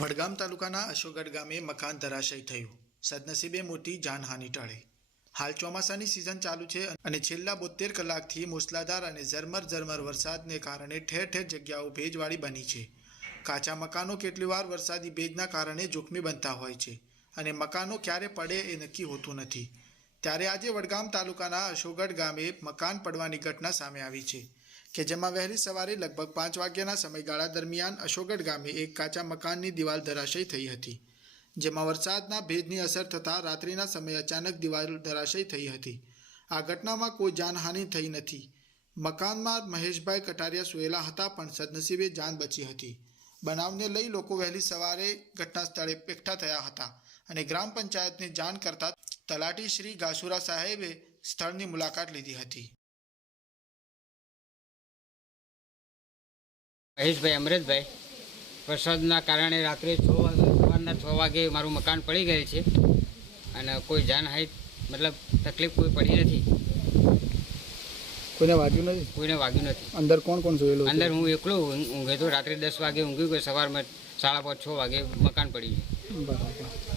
વડગામ તાલુકાના અશોકગઢ ગામે મકાન ધરાશયી થયું. સદનસીબે મોટી જાનહાનિ ટળી. હાલ ચોમાસાની સિઝન ચાલુ છે અને છેલ્લા 72 કલાકથી મૂસલાધાર અને ઝરમર વરસાદને કારણે ઠેર ઠેર જગ્યાઓ ભેજવાળી બની છે. કાચા મકાનો કેટલીવાર વરસાદી ભેજના કારણે જોખમી બનતા હોય છે અને મકાનો ક્યારે પડે એ નક્કી હોતું નથી. ત્યારે આજે વડગામ તાલુકાના અશોકગઢ ગામે મકાન પડવાની ઘટના સામે આવી છે કે જેમાં વહેલી સવારે લગભગ 5 વાગ્યાના સમયગાળા દરમિયાન અશોકગઢ ગામે એક કાચા મકાનની દિવાલ ધરાશયી થઈ હતી, જેમાં વરસાદના ભેજની અસર થતાં રાત્રિના સમયે અચાનક દિવાલ ધરાશયી થઈ હતી. આ ઘટનામાં કોઈ જાનહાનિ થઈ નથી. મકાનમાં મહેશભાઈ કટારિયા સૂયેલા હતા, પણ સદનસીબે જાન બચી હતી. બનાવને લઈ લોકો વહેલી સવારે ઘટના સ્થળે એકઠા થયા હતા અને ગ્રામ પંચાયતને જાણ કરતા તલાટી શ્રી ગાસુરા સાહેબે સ્થળની મુલાકાત લીધી હતી. મહેશભાઈ અમરેશભાઈ, વરસાદના કારણે રાત્રે સવારના 6 વાગે મારું મકાન પડી ગયેલ છે અને કોઈ જાનહાનિ મતલબ તકલીફ કોઈ પડી નથી. કોઈને વાગ્યું નથી? કોઈને વાગ્યું નથી. અંદર કોણ કોણ જોયેલું? અંદર હું એકલો ઊંઘે તો રાત્રે 10 વાગે ઊંઘ્યું, કે સવારમાં 5:30 6 વાગે મકાન પડી ગયું. બરાબર.